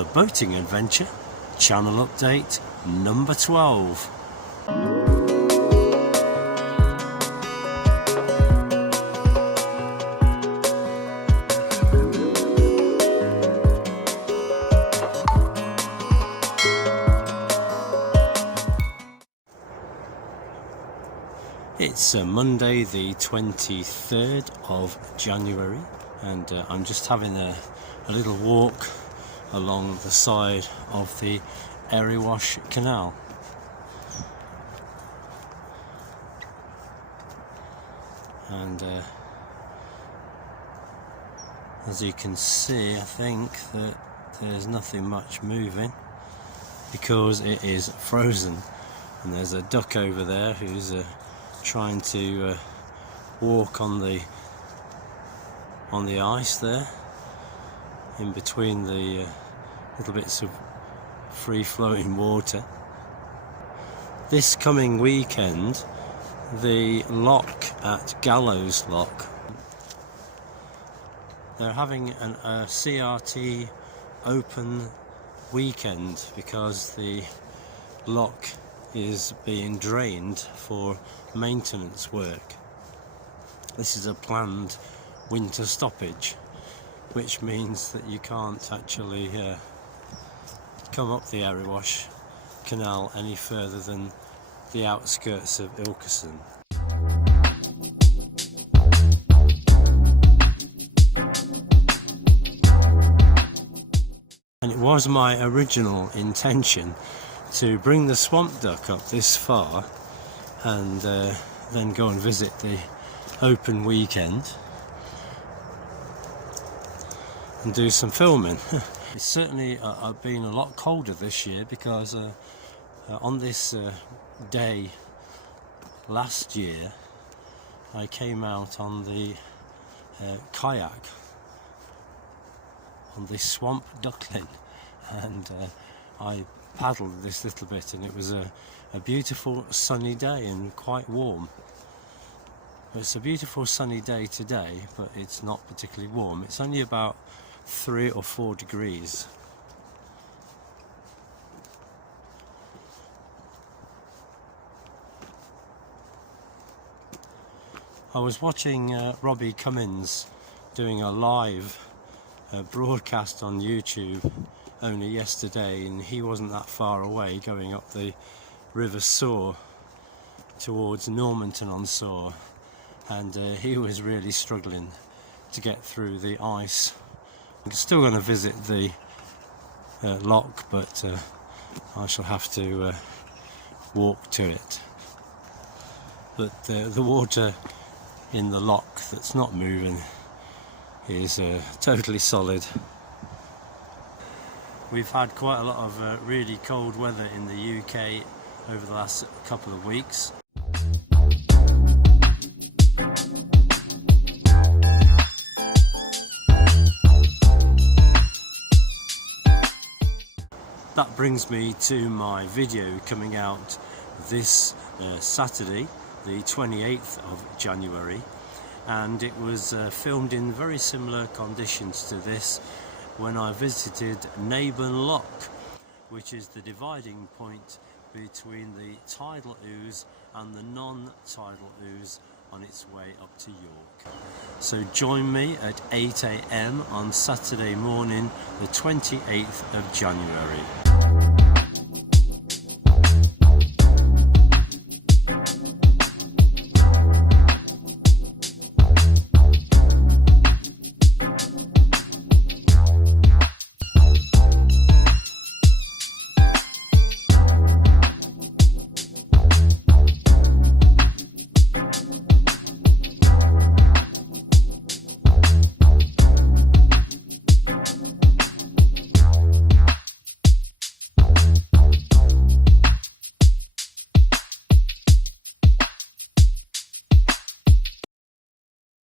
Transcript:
The Boating Adventure, channel update number 12. It's Monday the 23rd of January, and I'm just having a little walk along the side of the Erywash Canal. And as you can see, I think that there's nothing much moving because it is frozen, and there's a duck over there who's trying to walk on the ice there, in between the little bits of free-flowing water. This coming weekend, the lock at Gallows Lock, they're having a CRT open weekend because the lock is being drained for maintenance work. This is a planned winter stoppage, which means that you can't actually come up the Erywash Canal any further than the outskirts of Ilkeston. And it was my original intention to bring the swamp duck up this far and then go and visit the open weekend and do some filming. It's certainly been a lot colder this year because on this day last year I came out on the kayak on this swamp duckling, and I paddled this little bit, and it was a beautiful sunny day and quite warm. It's a beautiful sunny day today, but it's not particularly warm. It's only about 3 or 4 degrees. I was watching Robbie Cummins doing a live broadcast on YouTube only yesterday, and he wasn't that far away, going up the River Soar towards Normanton-on-Soar, and he was really struggling to get through the ice. I'm still going to visit the lock, but I shall have to walk to it. But the water in the lock that's not moving is totally solid. We've had quite a lot of really cold weather in the UK over the last couple of weeks. That brings me to my video coming out this Saturday, the 28th of January, and it was filmed in very similar conditions to this when I visited Naburn Lock, which is the dividing point between the tidal ooze and the non-tidal ooze on its way up to York. So join me at 8 AM on Saturday morning, the 28th of January.